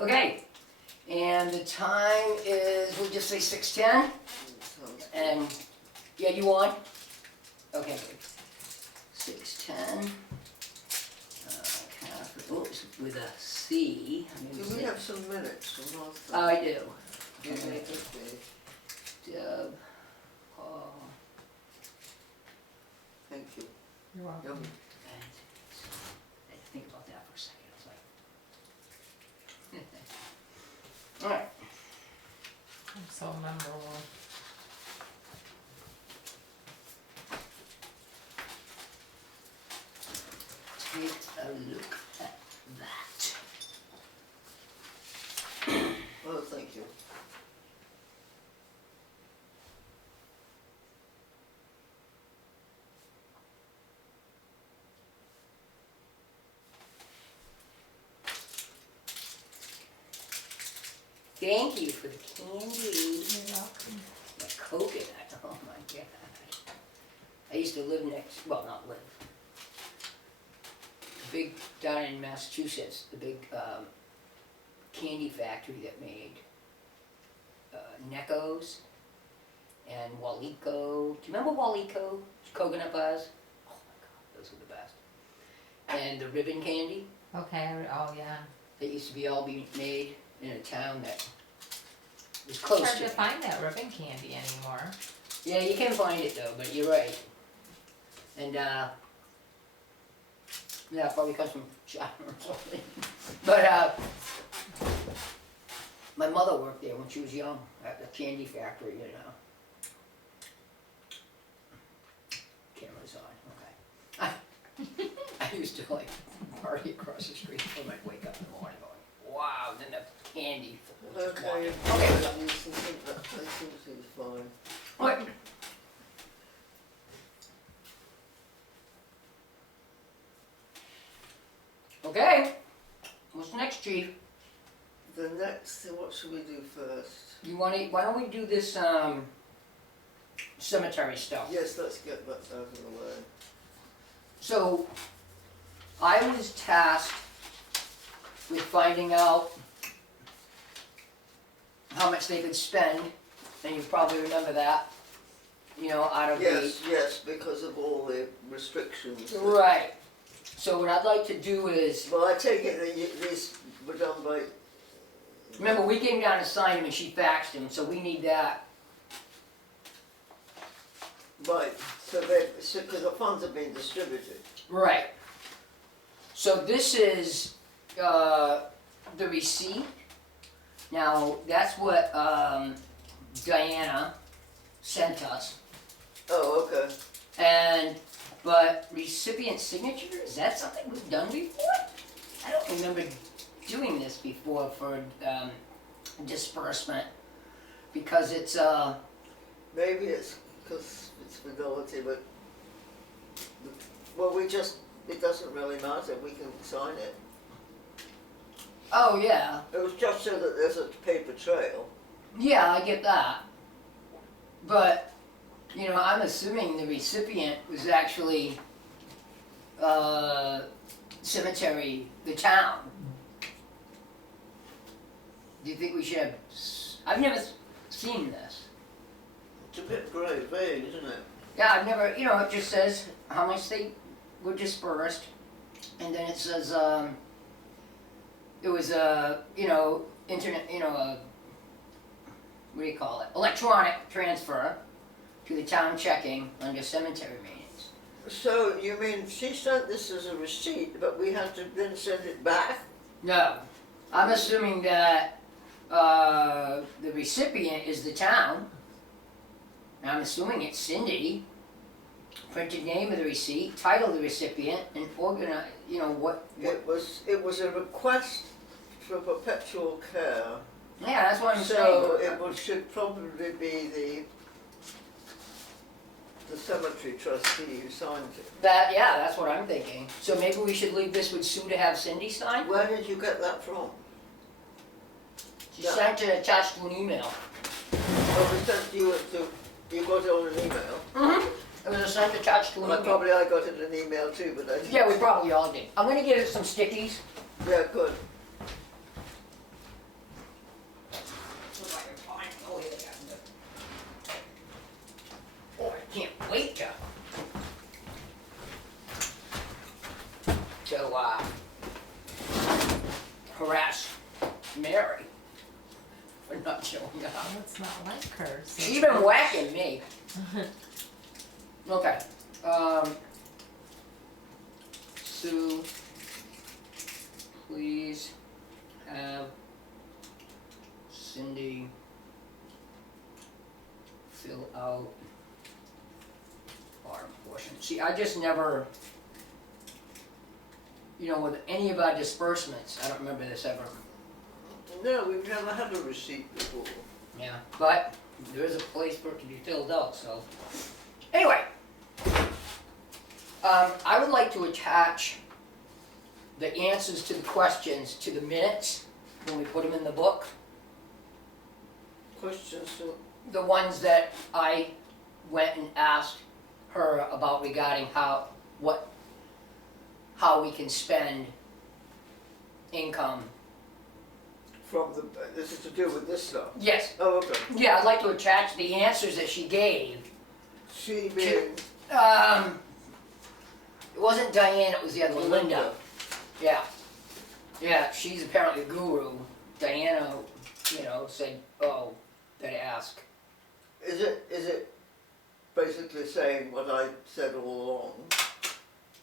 Okay, and the time is, we'll just say 6:10, and, yeah, you on? Okay, good. 6:10, oops, with a C. Do we have some minutes from last Oh, time? I do. Do you make it big? Deb, Paul, Thank you. You're welcome. Yum. and, I had to think about that for a second, it's like. All right, I'm so memorable. take a look at that. Oh, thank you. Thank you for the candy. You're welcome. The coconut, oh my god. I used to live next, well, not live. Big, down in Massachusetts, the big candy factory that made Necco's and Walico. Do you remember Walico? Coconut bars? Oh my god, those were the best. And the ribbon candy Okay, oh yeah. that used to be all be made in a town that was It's close hard to to it. find that ribbon candy anymore. Yeah, you can find it though, but you're right. And yeah, probably comes from China or something. But my mother worked there when she was young at the candy factory, you know. Camera's on, okay. I used to like party across the street. I might wake up in the morning going, wow, then the candy. Okay. Okay. You can think that seems fine. What? Okay, what's next, chief? The next, what should we do first? You wanna, why don't we do this, cemetery stuff? Yes, let's get that out of the way. So, I was tasked with finding out how much they could spend, and you probably remember that, you know, out of the. Yes, because of all the restrictions. Right, so what I'd like to do is, Well, I take it that these were done by, remember, we came down to sign them and she faxed them, so we need that. right, because the funds have been distributed. Right. So this is, the receipt. Now, that's what, Diana sent us. Oh, okay. And, but recipient signature, is that something we've done before? I don't remember doing this before for, disbursement, because it's, Maybe it's because it's fidelity, but, well, it doesn't really matter, we can sign it. oh yeah, It was just so that there's a paper trail. yeah, I get that. But, you know, I'm assuming the recipient was actually, cemetery, the town. Do you think we should have, I've never seen this. It's a bit vague, isn't it? Yeah, I've never, you know, it just says how much they were dispersed, and then it says, it was a, you know, internet, you know, what do you call it? Electronic transfer to the town checking under cemetery maintenance. So, you mean she sent this as a receipt, but we had to then send it back? No, I'm assuming that, the recipient is the town. And I'm assuming it's Cindy. Printed name of the receipt, title of the recipient, and organize, you know, what, It was a request for perpetual care. yeah, that's what I'm So saying. it should probably be the cemetery trustee who signed it. That, yeah, that's what I'm thinking. So maybe we should leave this with Sue to have Cindy sign? Where did you get that from? She sent it attached to an email. Oh, we sent you you got it on an email? Mm-hmm. It was sent attached to an Well, email. I got it in an email too, but I didn't. Yeah, we probably all did. I'm gonna give it some stickies. Yeah, good. harass Mary for not showing up. Well, it's not like her. So She's been whacking me. Okay, Sue, please have Cindy fill out our portion. See, I just never, with any of our disbursements, I don't remember this ever. No, we've never had a receipt before. Yeah, but there is a place for it to be filled out, so. Anyway, I would like to attach the answers to the questions to the minutes when we put them in the book. Questions, so, The ones that I went and asked her about regarding how we can spend income. from the, this is to do with this stuff? Yes, Oh, okay. yeah, I'd like to attach the answers that she gave. She being It wasn't Diane, it was the other one, Linda. Yeah. Yeah, she's apparently a guru. Diana, said, that I ask. Is it basically saying what I said all along?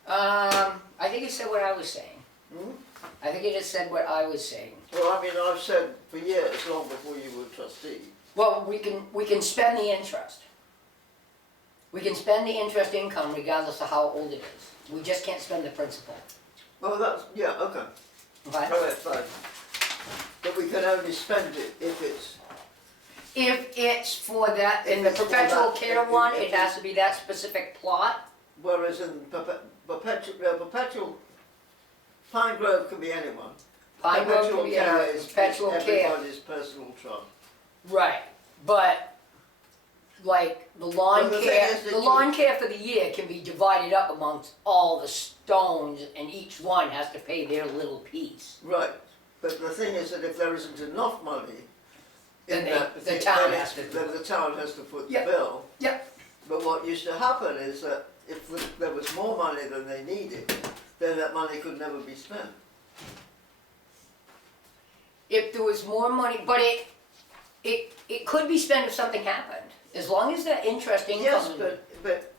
I think it said what I was saying. Hmm? I think it just said what I was saying. Well, I mean, I've said for years, long before you were trustee. Well, we can spend the interest. We can spend the interest income regardless of how old it is. We just can't spend the principal. Well, that's, yeah, okay. Okay? All right, fine. But we can only spend it if it's, If it's for that, in the If it's for perpetual that, care if- one, if- it has to be that specific plot. whereas in perpetual, Pine Grove can be anyone. Pine Grove Perpetual can be care anywhere. is Perpetual care. everybody's personal trust. Right, but like the lawn Well, the thing care, is that the you- lawn care for the year can be divided up amongst all the stones, and each one has to pay their little piece. Right, but the thing is that if there isn't enough money Then in that, the thing, town then has to. then the town has to foot Yep. the bill. Yep. But what used to happen is that if there was more money than they needed, then that money could never be spent. If there was more money, but it could be spent if something happened, as long as that interest income. Yes, but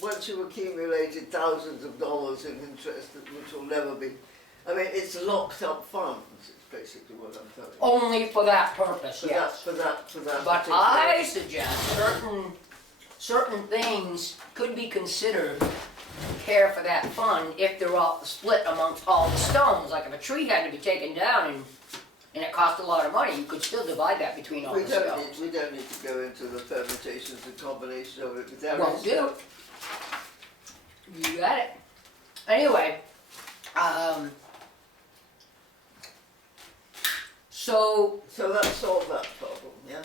once you accumulated thousands of dollars in interest, which will never be, I mean, it's locked up funds, is basically what I'm telling you. Only for that purpose, For yes. that. But particular- I suggest certain things could be considered care for that fund if they're all split amongst all the stones. Like if a tree had to be taken down and it cost a lot of money, you could still divide that between all We the don't stones. need to go into the permutations and combination of it, but there Won't is. do. You got it. Anyway, so, So that solved that problem, yeah?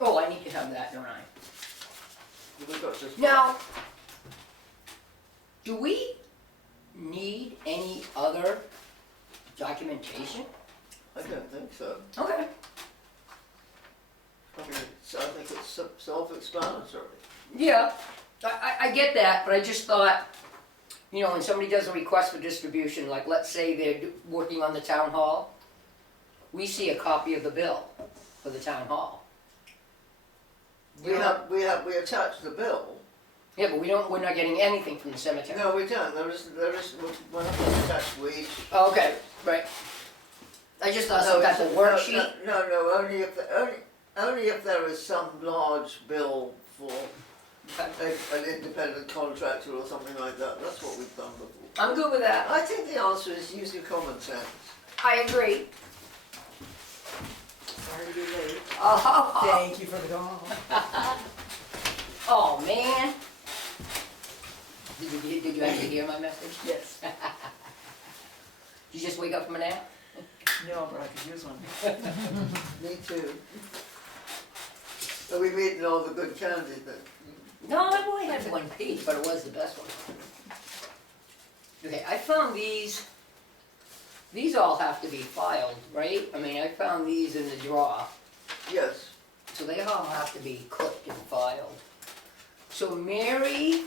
I need to have that, don't I? We've got this. Now, do we need any other documentation? I don't think so. Okay. I mean, I think it's self-explanatory. Yeah, I get that, but I just thought, when somebody does a request for distribution, like let's say they're working on the town hall, we see a copy of the bill for the town hall. We attach the bill. Yeah, but we're not getting anything from the cemetery. No, we don't, there is, we're not going to attach, we. Oh, okay, right. I just thought some type of worksheet. No, only if there is some large bill for an independent contractor or something like that, that's what we've done before. I'm good with that. I think the answer is use your common sense. I agree. Sorry to be late. Oh, Thank you for the call. oh man. Did you actually hear my message? Yes. Did you just wake up from a nap? No, but I could use one. Me too. Are we eating all the good candy then? No, I've only had one piece, but it was the best one. Okay, I found these. These all have to be filed, right? I mean, I found these in the drawer, Yes. so they all have to be clipped and filed. So Mary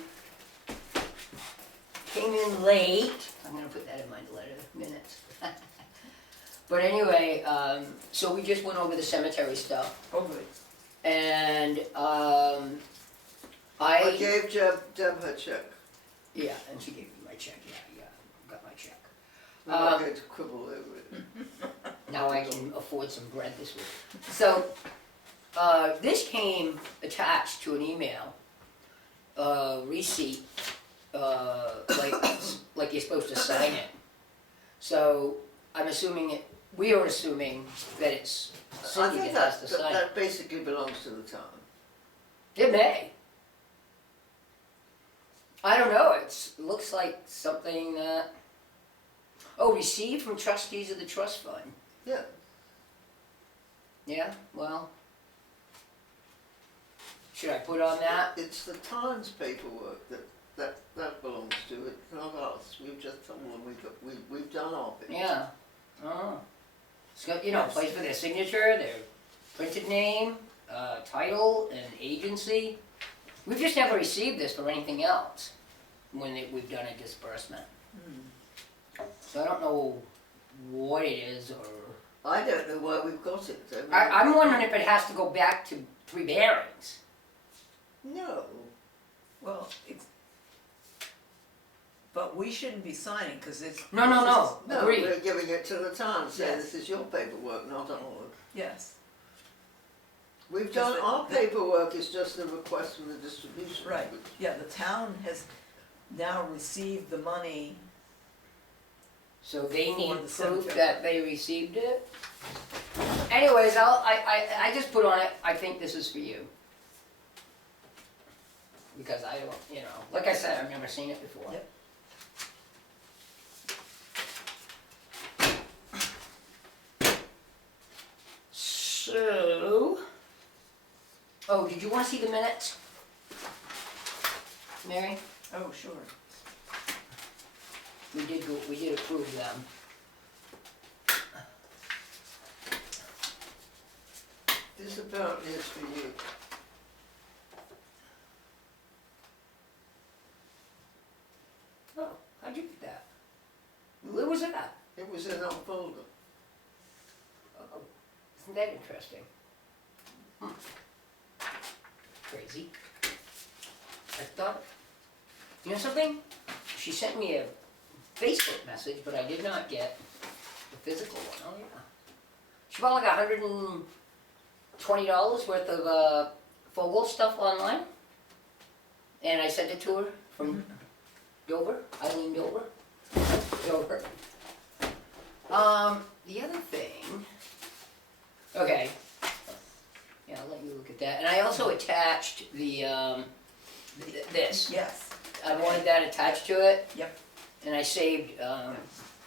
came in late. I'm gonna put that in my letter minutes. But anyway, so we just went over the cemetery stuff, Oh, good. and, I gave Deb her check. yeah, and she gave me my check, yeah, got my check. We're not going to quibble over it. Now I can afford some bread this week. So, this came attached to an email, receipt, like you're supposed to sign it. So, I'm assuming we are assuming that it's I Cindy think that has to sign it. that basically belongs to the town. It may. I don't know, it looks like something that, received from trustees of the trust fund. Yeah. Yeah, well, should I put on that? It's the town's paperwork that belongs to it, not us. We've just told them we've done our bit. Yeah, oh. It's got, place for their signature, their printed name, title, and agency. We've just never received this for anything else when we've done a disbursement. So I don't know what it is, or... I don't know why we've got it. I'm wondering if it has to go back to 3 Bearings. No. Well, but we shouldn't be signing, because it's. No, No, agreed. we're giving it to the town, saying Yes. this is your paperwork, not ours. Yes, We've Just done, our paperwork is just a request from the distribution. right. Yeah, the town has now received the money. So they need For the proof cemetery. that they received it. Anyways, I just put on it, I think this is for you. Because I don't, like I said, I've never seen it before. Yep. So, did you want to see the minutes? Mary? Oh, sure. We did approve them. This apparently is for you. Oh, how'd you get that? Where was it at? It was in our folder. Oh, isn't that interesting? Crazy. I thought, you know something? She sent me a Facebook message, but I did not get the physical one. Oh yeah. She bought like $120 worth of Fogel stuff online, and I sent it to her from Dover, Eileen Dover. Dover. The other thing. Okay. Yeah, I'll let you look at that. And I also attached the this. Yes. I wanted that attached to it. Yep. And I saved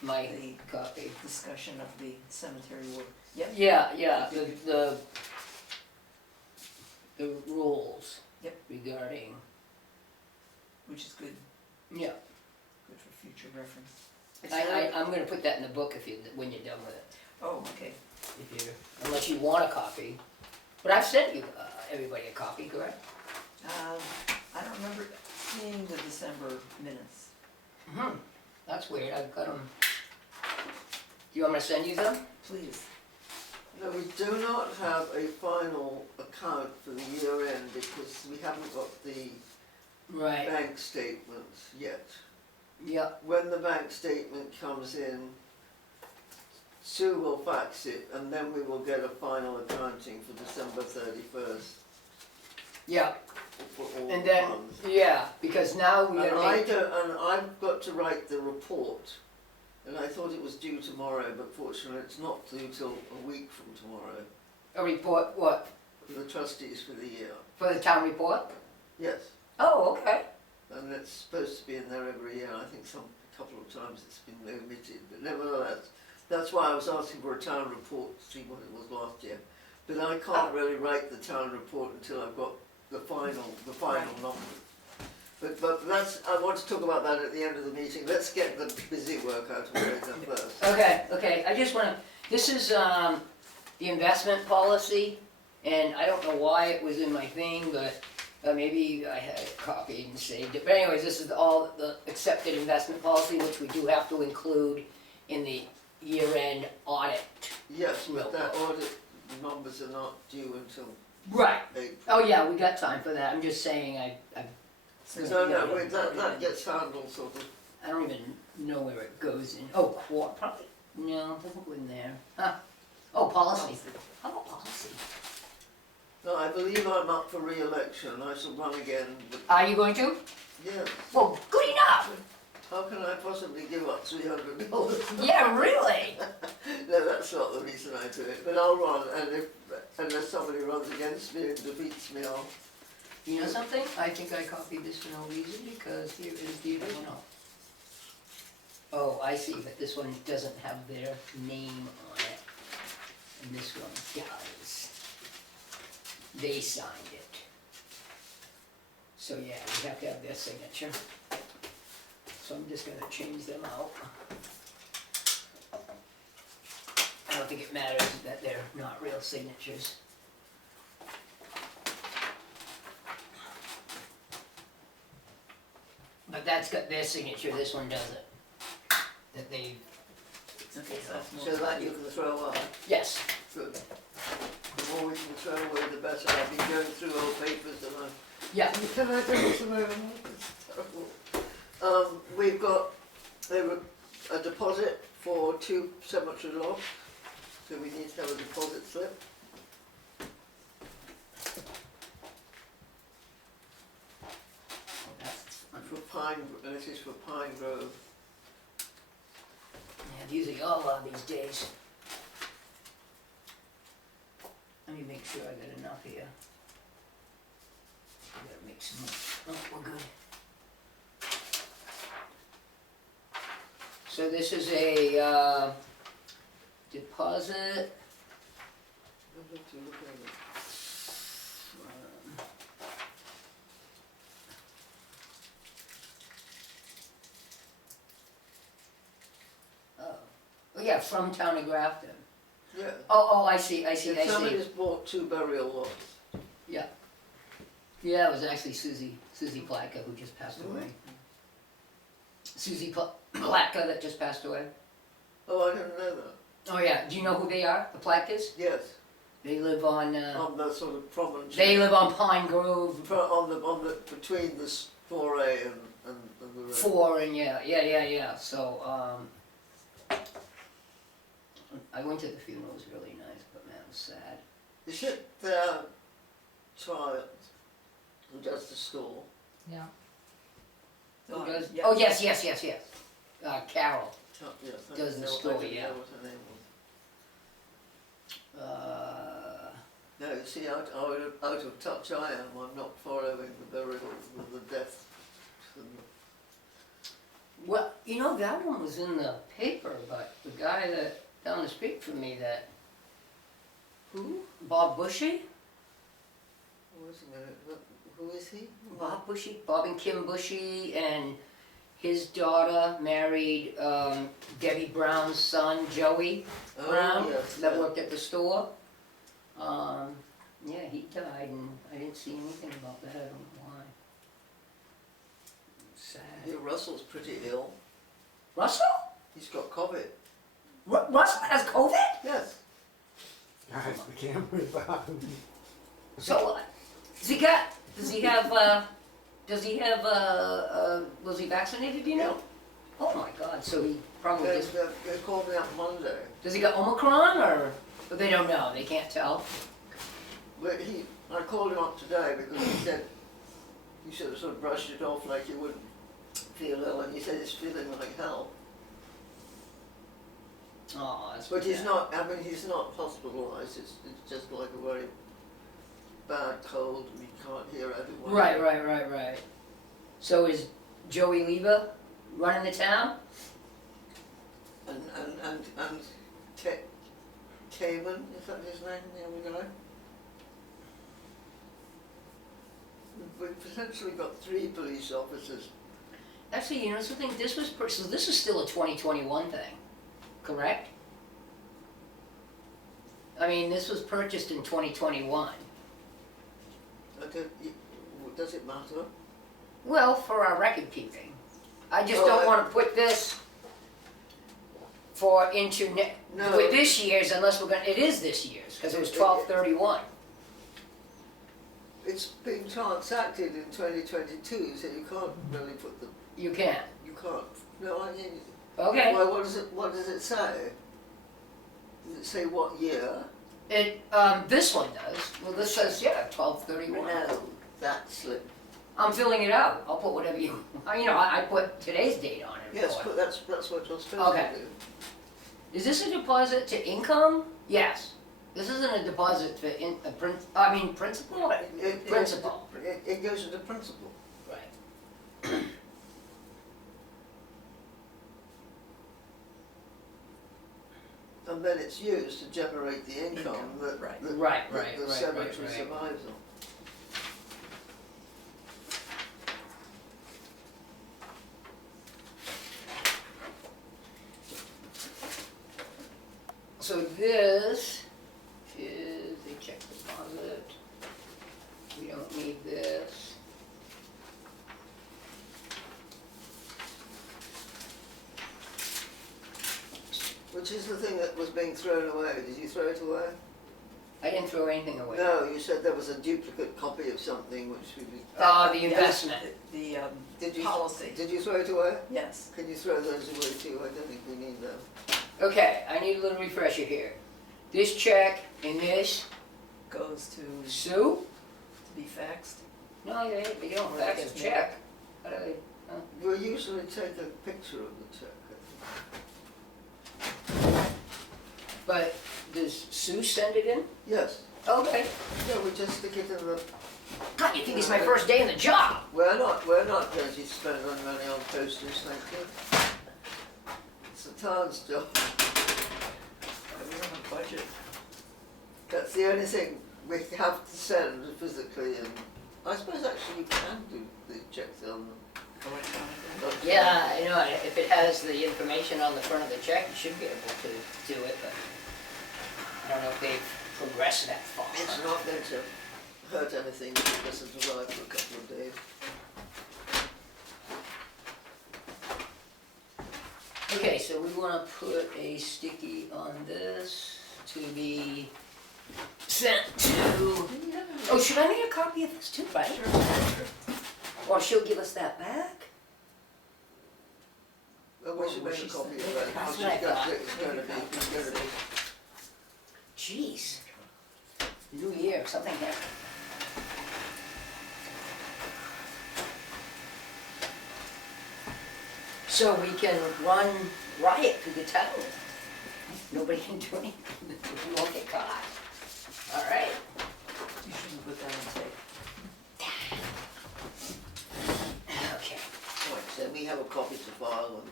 my The copy. discussion of the cemetery work. Yep. Yeah, the rules. Yep. Regarding. Which is good. Yeah. Good for future reference. I'm gonna put that in the book when you're done with it. Oh, okay. Unless you want a copy. But I've sent you everybody a copy, correct? I don't remember seeing the December minutes. That's weird. I've got them. Do you want me to send you them? Please. No, we do not have a final account for the year end because we haven't got the Right. bank statements yet. Yeah. When the bank statement comes in, Sue will fax it and then we will get a final accounting for December 31st Yeah. for all And the then, funds. yeah, because now we And gotta make. and I've got to write the report, and I thought it was due tomorrow, but fortunately it's not due till a week from tomorrow, A report, what? for the trustees for the year. For the town report? Yes, Oh, okay. and it's supposed to be in there every year, I think a couple of times it's been omitted, but nevertheless, that's why I was asking for a town report to see what it was last year. But I can't really write the town report until I've got the final Right. number. But I want to talk about that at the end of the meeting. Let's get the busy work out of the way first. Okay, I just wanna, this is, the investment policy, and I don't know why it was in my thing, but, maybe I had it copied and saved it, but anyways, this is all the accepted investment policy, which we do have to include in the year-end audit. Yes, Real but that quick. audit numbers are not due until Right. April. Oh, yeah, we got time for that, I'm just saying, That gets handled sort of. I don't even know where it goes in, oh, probably, no, it doesn't go in there. Huh. Oh, policy, how about policy? No, I believe I'm up for re-election, I shall run again, but Are you going to? yes, Well, good enough, how can I possibly give up $300? yeah, really? No, that's not the reason I do it, but I'll run, and unless somebody runs against me and defeats me, I'll. You know something? I think I copied this for no reason because here is the original. Oh, I see, but this one doesn't have their name on it. And this one does. They signed it. So yeah, we have to have their signature. So I'm just gonna change them out. I don't think it matters that they're not real signatures. But that's got their signature, this one doesn't. That they, Okay, so that's more. So that you can throw out. yes, Good. The more we can throw away, the better. I've been going through old papers and I'm. yeah, Can I tell you some more? It's terrible. We've got a deposit for 2 cemetery lots, so we need to have a deposit slip. For Pine, and this is for Pine Grove. yeah, these are all these days. Let me make sure I got enough here. I gotta make some more. Oh, we're good. So this is a, deposit. I'd love to look at it. Oh yeah, from town of Grafton. Yeah. Oh, I see, If somebody's bought 2 burial lots. Yeah. Yeah, it was actually Susie Plaka who just passed away. Susie Plaka that just passed away. Oh, I didn't know that. Oh yeah, do you know who they are, the Plakas? Yes, They live on, on the sort of promontory. they live on Pine Grove On the, between the 4A and the road. 4 and yeah, so, I went to the funeral, it was really nice, but man, it was sad. Is it their child who does the school? Yeah. Who does? Yeah. Oh, yes, Carol. Yes, I Does the didn't know- school, I didn't yeah. know what her name was. No, you see, out of touch I am. I'm not following the burial with the death. Well, you know, that one was in the paper, but the guy that down the street from me that, Who? Bob Bushy? Wait a minute. Who is he? Bob Bushy, Bob and Kim Bushy, and his daughter married Debbie Brown's son, Joey Brown, Oh, yes. that worked at the store. Yeah, he died, and I didn't see anything about that, I don't know why. Sad. Yeah, Russell's pretty ill. Russell? He's got COVID. Russell has COVID? Yes. Guys, the camera's on. So, was he vaccinated, do you know? Oh my God, so he probably They, just, they called me up Monday. does he got Omicron, or they don't know, they can't tell? But I called him up today because he said, he should have sort of brushed it off like he wouldn't feel ill, and he said he's feeling like hell. Oh, that's But he's bad. not, I mean, he's not hospitalised, it's just like a very bad cold, and he can't hear everyone. Right. So is Joey Lever running the town? And Cayman, is that his name, the other guy? We've potentially got 3 police officers. Actually, you know something, so this is still a 2021 thing, correct? I mean, this was purchased in 2021. does it matter? Well, for our record keeping. I just Well, don't wanna put this for No. with this year's unless we're gonna, it is this year's, cause it was 12/31. It's being transacted in 2022, so you can't really put the, You can't. you can't, no, I mean, Okay. well, what does it say? Does it say what year? This one does. Well, this says, yeah, 12/31. No, that slip. I'm filling it out. I'll put whatever you, I put today's date on it. of Yes, course. but that's what you're supposed Okay. to do. Is this a deposit to income? Yes. This isn't a deposit to principal? Principal. It goes into principal. Right. And then it's used to generate the income Income, that, right. that, Right, that right, the right, cemetery right, right. survives on. So this is a check deposit. We don't need this. Which is the thing that was being thrown away. Did you throw it away? I didn't throw anything away. No, you said there was a duplicate copy of something which we. Oh, the Yes, investment. The Did you policy, Did you throw it away? yes. Can you throw those away too? I don't think we need them. Okay, I need a little refresher here. This check and this, Goes to Sue? be faxed. No, they don't Or fax they a get check. How do they? We'll usually take a picture of the check. But does Sue send it in? Yes. Okay. Yeah, we just stick it in the. God, you think it's my first day in the job? We're not going to spend any money on postage, thank you. It's the town's job. We don't have a budget. That's the only thing we have to send physically, and I suppose actually you can do the checks on. Electronically. Yeah, I know, if it has the information on the front of the check, you should be able to do it, but I don't know if they've progressed that far. It's not going to hurt anything if it doesn't arrive for a couple of days. Okay, so we wanna put a sticky on this to be sent to, oh, should I make a copy of this too, right? Or she'll give us that back? Well, we should make a copy of that. That's It's what I thought. going to be. Jeez. New year, something happened. So we can run riot through the town. Nobody can do anything, we won't get caught. All right. You shouldn't put that on tape. Okay. Right, so we have a copy to file,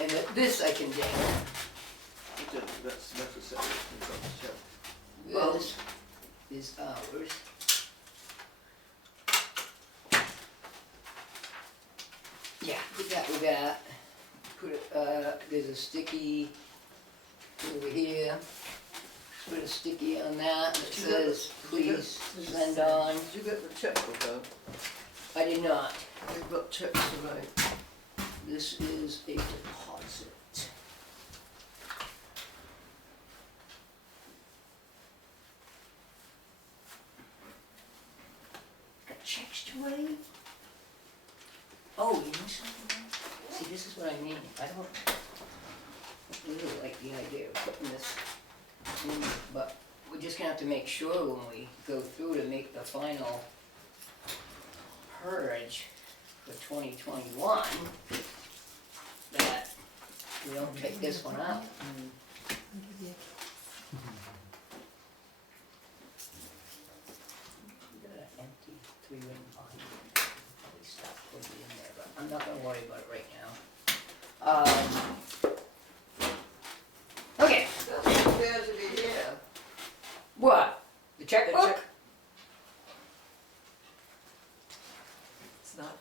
And this I can date. and that's necessary. We've got to check. This is ours. Yeah, put that with that. Put it, there's a sticky over here. Put a sticky on that that Did you get says, the- did you please get- send on. Did you get the checkbook out? I did not. We've got checks to write. This is a deposit. Got checks to write? Oh, you know something? See, this is what I mean. I don't really like the idea of putting this in, but we're just gonna have to make sure when we go through to make the final purge for 2021 that we don't take this one out. Got an empty three-ring binder. Probably stuff will be in there, but I'm not gonna worry about it right now. Okay, Doesn't appear to be here. what? The checkbook? check- It's not,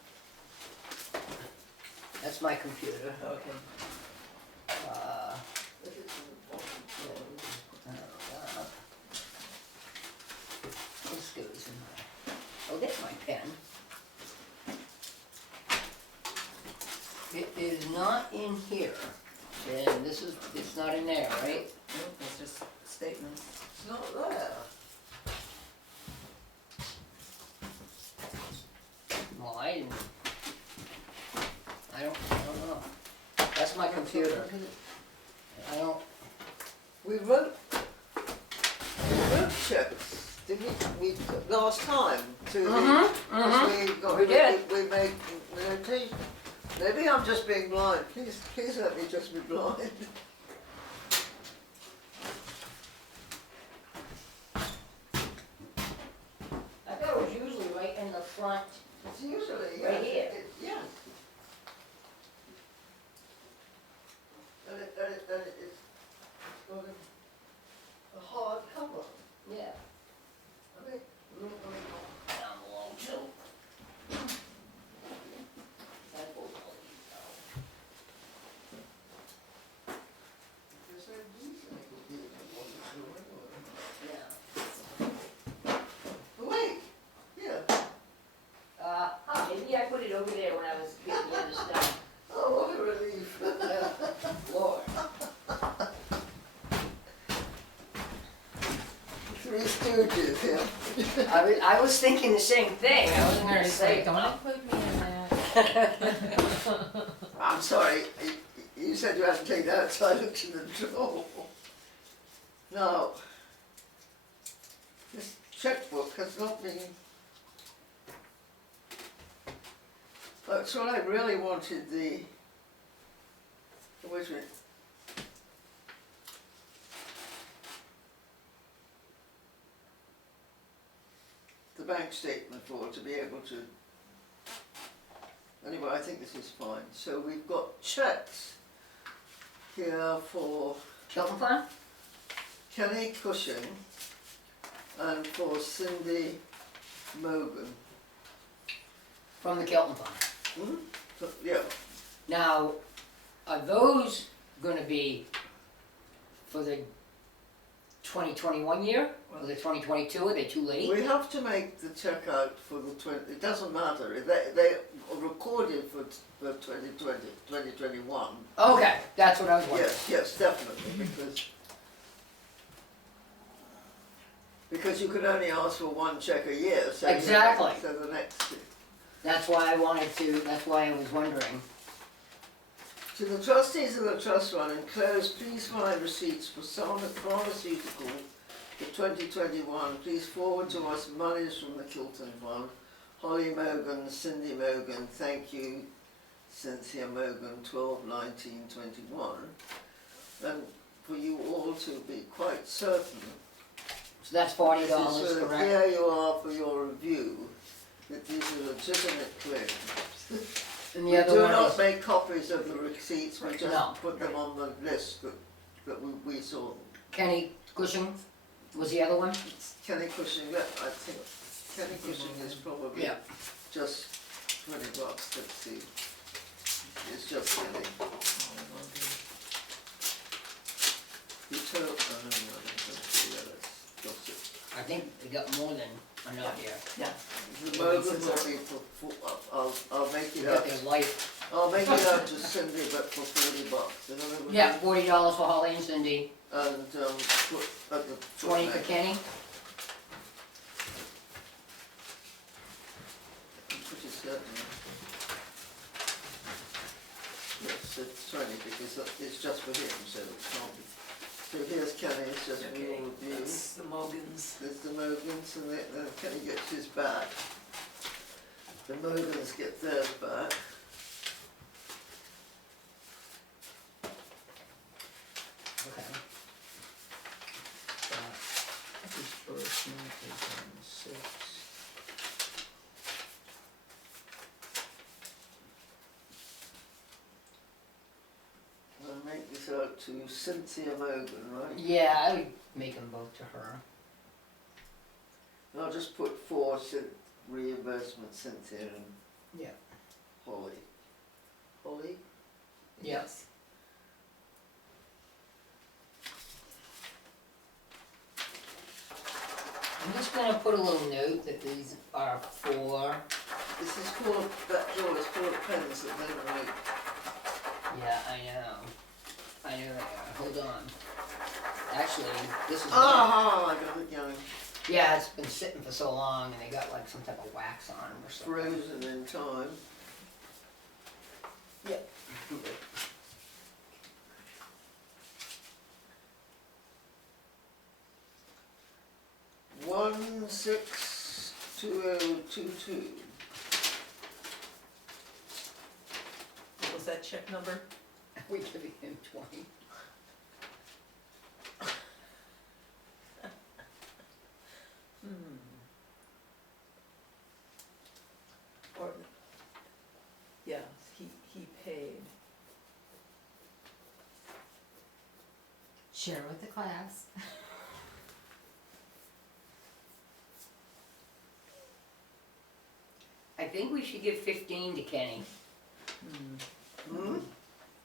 That's my computer. okay. This is in the bottom. This goes in my, get my pen. It is not in here, and this is, it's not in there, right? Nope, that's just statements. It's not there. Well, I don't know. That's my computer. I don't, We wrote checks, didn't we, last time to the, We did. we made notation. Maybe I'm just being blind, please let me just be blind. I thought it was usually right in the front. It's usually, Right here. Yeah. And it's got a hard cover. Yeah. I mean, Down below too. I pulled all these out. there's no detail here of what it's doing. Yeah. Oh, wait, yeah. Maybe I put it over there when I was getting the other stuff. Oh, what a relief. Lord. Three Stooges, yeah. I was thinking the same thing. I wasn't gonna It's say. like, don't include me in that. I'm sorry, you said you hadn't taken that, so I looked in the drawer. Now, this checkbook has not been... That's what I really wanted the... Wait a minute. The bank statement for, to be able to... Anyway, I think this is fine. So we've got checks here for Chilton Farm? Kenny Cushing and for Cindy Mogan. From the Kilton Farm. Hmm? So, yeah, Now, are those gonna be for the 2021 year? Or the 2022? Are they too late? we have to make the check out for the 20, it doesn't matter, they are recorded for 2020, 2021. Okay, that's what I was wondering. Yes, definitely, because you could only ask for one check a year, so. Exactly. So the next, That's why I wanted to, that's why I was wondering. to the trustees of the trust fund enclosed, please find receipts for pharmaceutical for 2021. Please forward to us monies from the Kilton Fund. Holly Mogan, Cindy Mogan, thank you, Cynthia Mogan, 12/19/21. And for you all to be quite certain, So that's $40, so that correct? here you are for your review, that these are legitimate claims. And We the other do one not is, make copies of the receipts, we No. just put them on the list that we saw. Kenny Cushing was the other one? Kenny Cushing, I think Kenny Cushing is probably Yeah. just $20, let's see. It's just Kenny. You told, oh no, let's see, yeah, that's just it. I think they got more than enough here. Yeah. The Mogan will be I'll make They it got out, their life. I'll make it out to Cindy, but for $40. In other words, Yeah, $40 for Holly and Cindy, and, put at the. 20 for Kenny. Pretty certain. Yes, it's 20 because it's just for him, so it can't be. So here's Kenny, it's just for Okay, your review. that's the Mogans. There's the Mogans, and then Kenny gets his back. The Mogans get theirs back. Okay. This is first, 1976. I'll make this out to Cynthia Mogan, right? Yeah, I would make them both to her. I'll just put for reimbursement Cynthia and Yeah. Holly. Holly? Yes. I'm just gonna put a little note that these are for, This is full of, that drawer is full of pens that don't write. yeah, I know they are, hold on. Actually, this is. Ah, I got it going. Yeah, it's been sitting for so long and they got like some type of wax on them or something. Frozen in time. Yep. 162022. What was that check number? We giving him 20. Or, yeah, he paid. Share with the class. I think we should give 15 to Kenny. Hmm?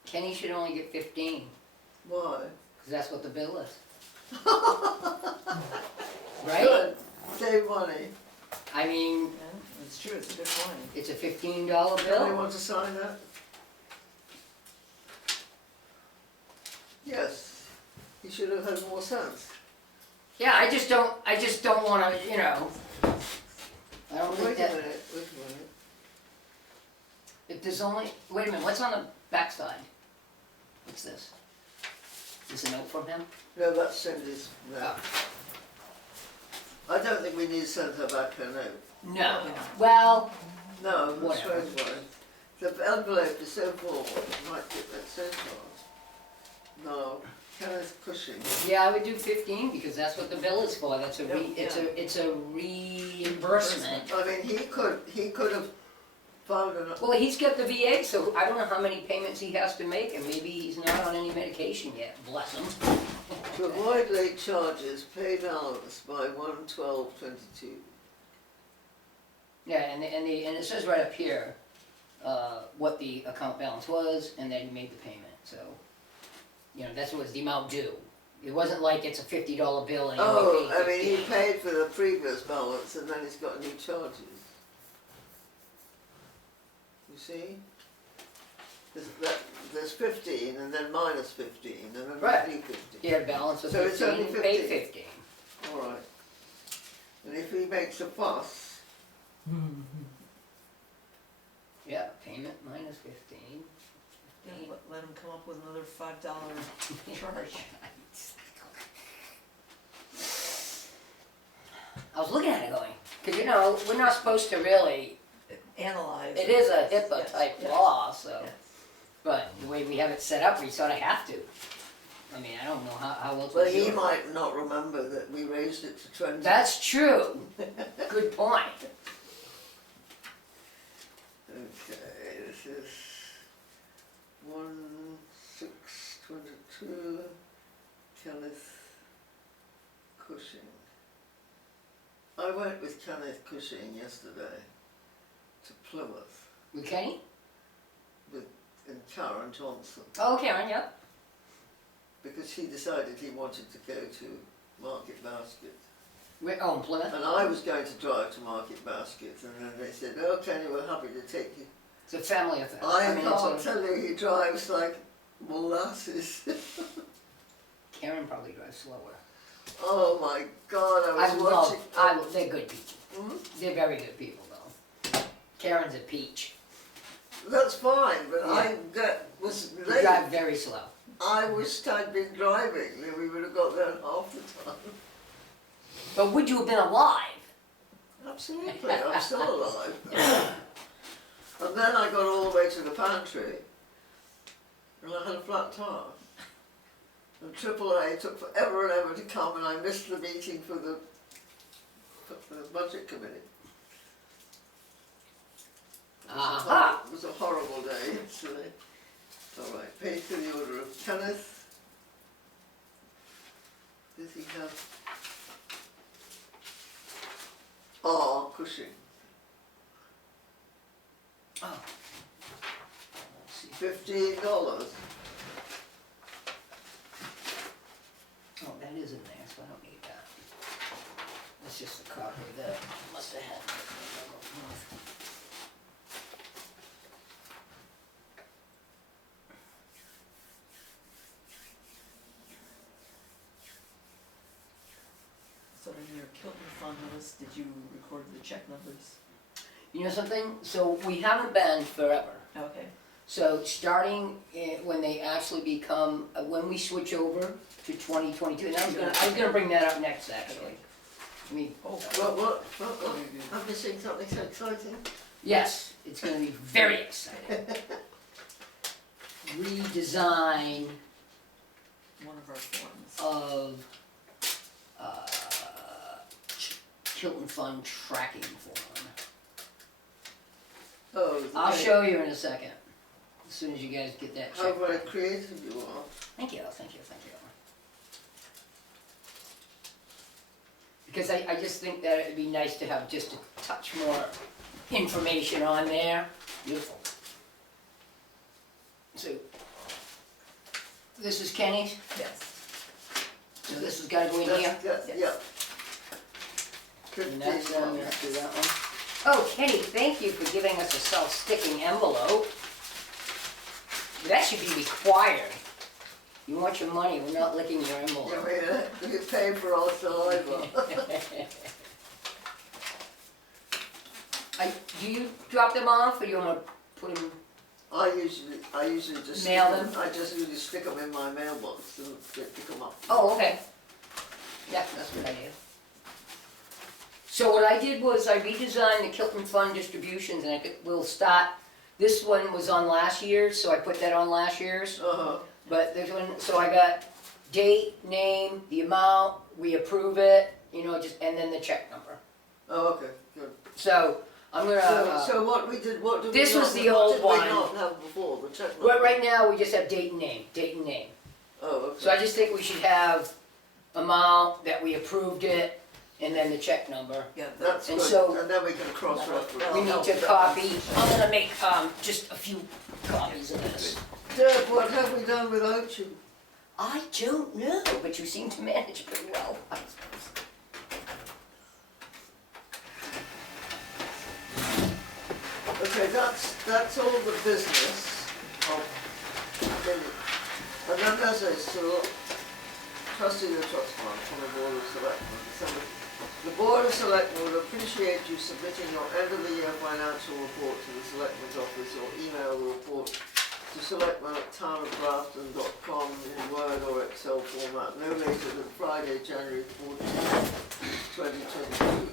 Kenny should only get 15, Why? because that's what the bill is. Right? Good. Save money. I mean, Yeah, it's true, it's a good point. it's a $15 Anybody bill. want to sign that? Yes. He should have had more sense. Yeah, I just don't wanna, I don't think Wait a that, minute, wait a minute. if there's only, wait a minute, what's on the backside? What's this? Is this a note from him? No, that's Cindy's note. Oh. I don't think we need to send her back her note. No, well, No, that's Whatever. strange one. The envelope is so full, you might get that sent to us. No, Kenneth Cushing. yeah, I would do 15 because that's what the bill is for, that's a Yeah. it's a reimbursement. I mean, he could have found an, Well, he's got the VA, so I don't know how many payments he has to make, and maybe he's not on any medication yet, bless him. to avoid late charges, pay balance by 1/12/22. Yeah, and it says right up here, what the account balance was, and then he made the payment, so, that's what was the amount due. It wasn't like it's a $50 bill and he Oh, only I paid mean, he 15. paid for the previous balance and then he's got new charges. You see? There's 15 and then minus 15 and then Right. there's new 15. He had a balance of So it's 15 only and paid 15. 15. All right. And if he makes a fuss, Yeah, payment minus 15. Yeah, let him come up with another $5 charge. I was looking at it going, because we're not supposed to really, Analyze. it is a Yes, HIPAA type yes, law, so, yes. but the way we have it set up, we sort of have to. I mean, I don't know how else well, we he do it. might not remember that we raised it to 20. That's true. Good point. Okay, this is 1/6/22, Kenneth Cushing. I went with Kenneth Cushing yesterday to Plymouth With Kenny? and Karen Johnson Oh, Karen, yeah. because he decided he wanted to go to Market Basket. Oh, in Plymouth? And I was going to drive to Market Basket and then they said, oh Kenny, we're happy to take you. It's a family affair. I mean, can't it's a, tell you, he drives like molasses. Karen probably drives slower. Oh my God, I was watching. They're good people. Hmm? They're very good people, though. Karen's a peach. That's fine, but I Yeah. was They late. drive very slow. I wished I'd been driving, then we would have got there in half the time. But would you have been alive? Absolutely, I'm still alive. And then I got all the way to the pantry, and I had a flat tire. And AAA took forever and ever to come, and I missed the meeting for the budget committee. Aha! It was a horrible day yesterday. All right, paid for the order of Kenneth. Does he have R. Cushing? Oh. Let's see. $15. Oh, that is in there, so I don't need that. It's just a copy that I must have had. So in your Kilton fund list, did you record the check numbers? You know something? So we haven't been forever. Okay. So starting when they actually become, when we switch over to 2022, and I was gonna bring that up next actually. I mean, What? I'm missing something so exciting. yes, it's gonna be very exciting. Redesign One of our forms. of Kilton Fund tracking form. Oh, I'll okay. show you in a second, as soon as you guys get that How checked. very creative you are. Thank you. Because I just think that it'd be nice to have just a touch more information on there. Beautiful. So, this is Kenny's, Yes. so this has gotta go in here. That's, Yes. yeah. And that's, 15 let's do months. that one. Oh, Kenny, thank you for giving us a self-sticking envelope. That should be required. You want your money, we're not licking your Yeah, envelope. we pay for our saliva. Do you drop them off, or you wanna put them? I usually just Mail stick them? I just usually stick them in my mailbox and they pick them up. Oh, okay. Yeah, that's a good idea. So what I did was I redesigned the Kilton Fund distributions, and we'll start, this one was on last year's, so I put that on last year's. But this one, so I got date, name, the amount, we approve it, you know, just, and then the check number. Oh, okay, good. So, I'm gonna, So what we did, what did we this not, was the old what one. did we not have before, the check number? right now, we just have date and name, Oh, okay. So I just think we should have amount, that we approved it, and then the check number. Yeah, That's and good, so- and then we can cross-reference. We need to copy, I'm gonna make, just a few copies of this. Deb, what have we done without you? I don't know, but you seem to manage pretty well. Okay, that's all the business of, and then there's a trustee of the trust fund from the board of selectmen. So the board of selectmen would appreciate you submitting your end of the year financial report to the selectmen's office or email the report to selectmen@townofgrafton.com in Word or Excel format no later than Friday, January 14th, 2022.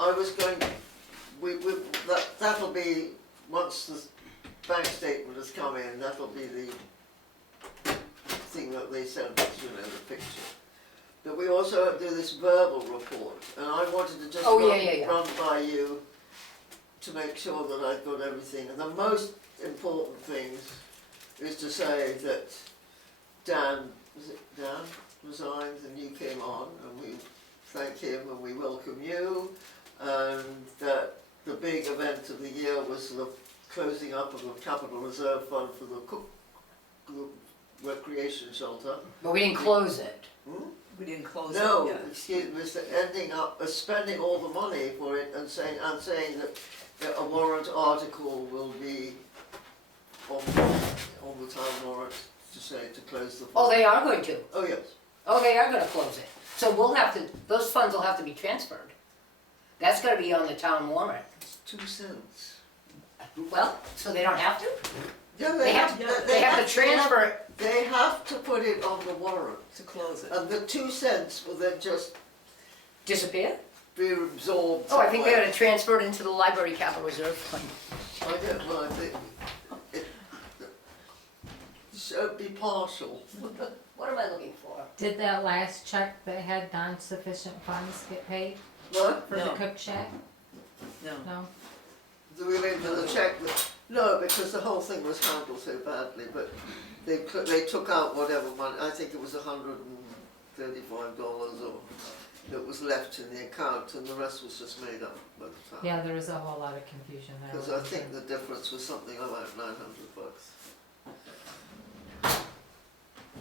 I was going, that'll be, once the bank statement has come in, that'll be the thing that they send us, you know, the picture. But we also have to do this verbal report, and I wanted to just run by you to make sure that I've got everything. And the most important thing is to say that Dan, was it Dan, resigned and you came on, and we thank him and we welcome you. And that the big event of the year was the closing up of the capital reserve fund for the recreation shelter. But we didn't close it. we didn't close it No, yet. excuse me, it's ending up spending all the money for it and saying that a warrant article will be on the town warrant to say to close the fund. Oh, they are going to. Oh, yes. Oh, they are gonna close it. So we'll have to, those funds will have to be transferred. That's gonna be on the town warrant. It's 2 cents. Well, so they don't have to? Yeah, They have to transfer it. They have to put it on the warrant. To close it. And the 2 cents will then just Disappear? be absorbed. Oh, I think they're somewhere. gonna transfer it into the library capital reserve fund. I don't know, I think it should be partial. What am I looking for? Did that last check that had non-sufficient funds get paid What? for the No. cook shack? No. No? Do we mean for the check that, no, because the whole thing was handled so badly, but they took out whatever money, I think it was $135 or that was left in the account, and the rest was just made up by the town. Yeah, there was a whole lot of confusion there. Because I wasn't think there? the difference was something about $900.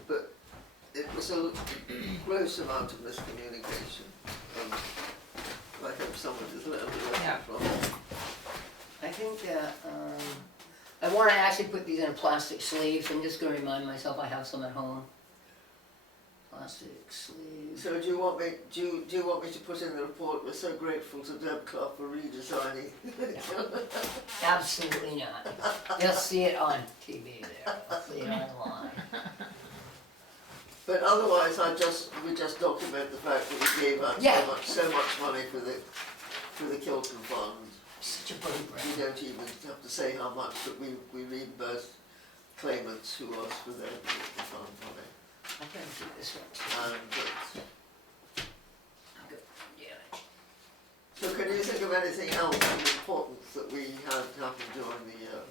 But it was was a gross amount of miscommunication. I hope someone has learned a lesson Yeah. from it. I think that, I wanna actually put these in a plastic sleeve, I'm just gonna remind myself I have some at home. Plastic sleeve. So do you want me to put in the report, we're so grateful to Deb Clark for redesigning? Absolutely not. You'll see it on TV there, You'll see it online. But otherwise, we just document the fact that we gave out Yeah. so much money for the Kilton Fund. Such a buddy We brand. don't even have to say how much, but we reimburse claimants who ask for their Kilton Fund money. I gotta do this one too. And Good. Yeah. so can you think of anything else of importance that we had happen during the year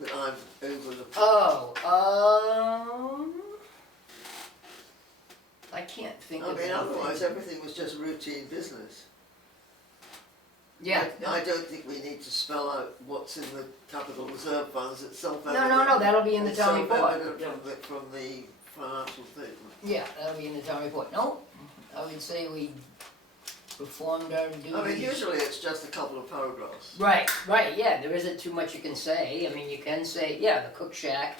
that I'm overlooking? I can't think I of mean, anything. otherwise everything was just routine business. Yeah. I don't think we need to spell out what's in the capital reserve funds itself. No, that'll be in the town report. Self-evident from the financial statement. Yeah, that'll be in the town report. No, I would say we performed our duties. I mean, usually it's just a couple of paragraphs. Right, yeah, there isn't too much you can say. I mean, you can say, yeah, the cook shack,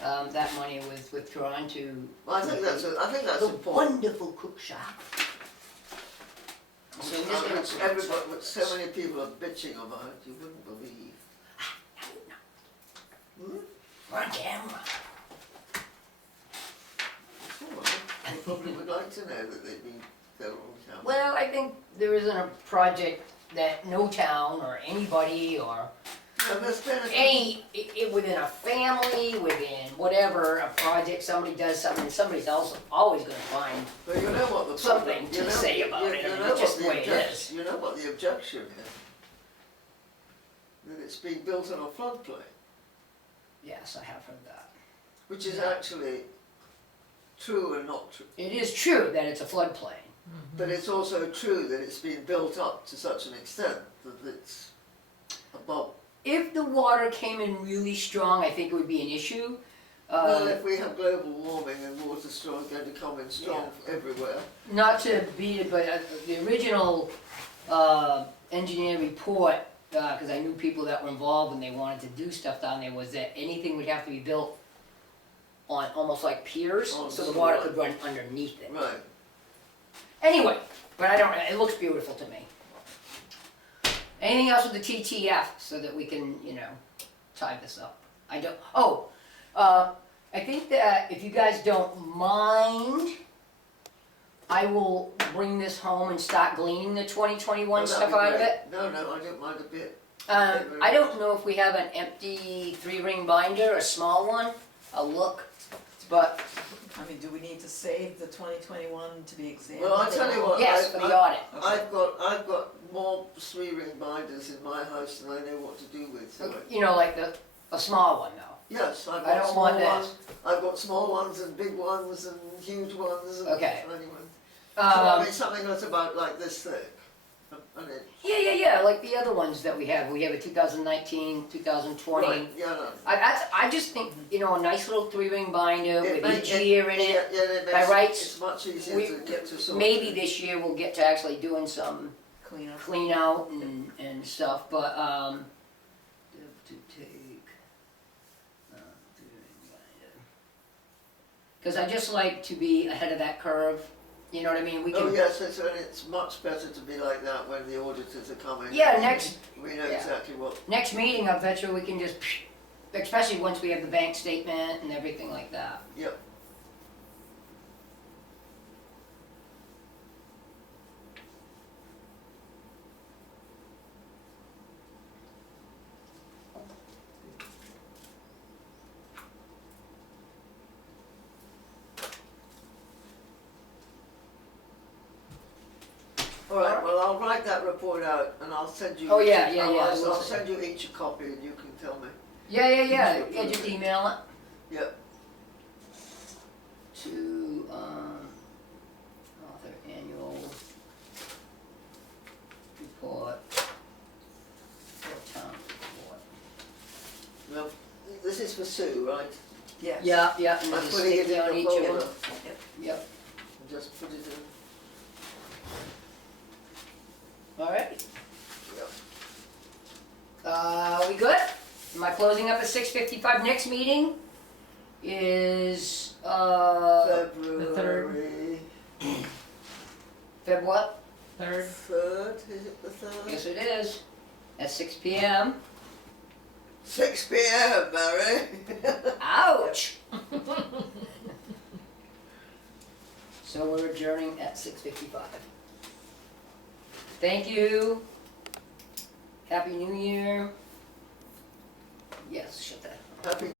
that money was withdrawn to. Well, I think that's The important. wonderful cook shack. So I'm just gonna. Which everybody, which so many people are bitching about, you wouldn't believe. Hmm? We're on camera. It's all right. They probably would like to know that they're on camera. Well, I think there isn't a project that no town or anybody or And there's been within a family, within whatever, a project, somebody does something, somebody's also always gonna find, but you know what the something problem, to you know, say about it. I you mean, know it's just what the way it objection- is. You know what the objection is? That it's being built on a floodplain, Yes, I have heard that. which is Yeah. actually true and not true. It is true that it's a floodplain. But it's also true that it's been built up to such an extent that it's above. If the water came in really strong, I think it would be an issue. Well, if we have global warming and water strong going to come in strong everywhere. Not to beat it, but the original engineer report, because I knew people that were involved and they wanted to do stuff down there, was that anything would have to be built on almost like piers, On so the the water shore. could run underneath it. Right. Anyway, but I don't, it looks beautiful to me. Anything else with the TTF so that we can, tie this up? I don't, I think that if you guys don't mind, I will bring this home and start gleaning the 2021 Well, that'd stuff be out of great. it. No, I don't mind a bit. I don't know if we have an empty 3-ring binder, a small one, I'll look, but I mean, do we need to save the 2021 to be examined? Well, I tell you what, yes, for the audit. I've got more 3-ring binders in my house than I know what to do with. So Like a small one though. yes, I've I got don't small want that. ones. I've got small ones and big ones and huge ones and Okay. tiny ones. So I Um, mean something that's about like this thick. And it, yeah, like the other ones that we have. We have a 2019, 2020. right, yeah, no. I just think, a nice little 3-ring binder with ma- each year in it. Yeah, it By makes rights, it's much easier we- to get to sort. Maybe this year we'll get to actually doing some Clean up. clean out and stuff, but, to take, 3-ring binder. Cause I just like to be ahead of that curve, you know what I mean? We Oh can, yes, it's much better to be like that when the auditors are coming. yeah, next We know yeah. exactly what. Next meeting, I bet you we can just, especially once we have the bank statement and everything like that. Yep. All right. Well, I'll write that report out and I'll send you. Oh, yeah, I'll we'll send you each a copy and you can tell me. Yeah, just email it Yep. to, author annual report for town report. Now, this is for Sue, right? Yes. Yeah, yeah, and I'm there's a putting it sticky in on the each of folder. them. Yep, Just put it in. alright. Yep. We good? Am I closing up at 6:55? Next meeting is, February Feb what? 3rd. 3rd, is it the 3rd? Yes, it is, at 6 PM. 6 p.m., Mary. Ouch! So we're adjourning at 6:55. Thank you. Happy New Year. Yes, shut that. Happy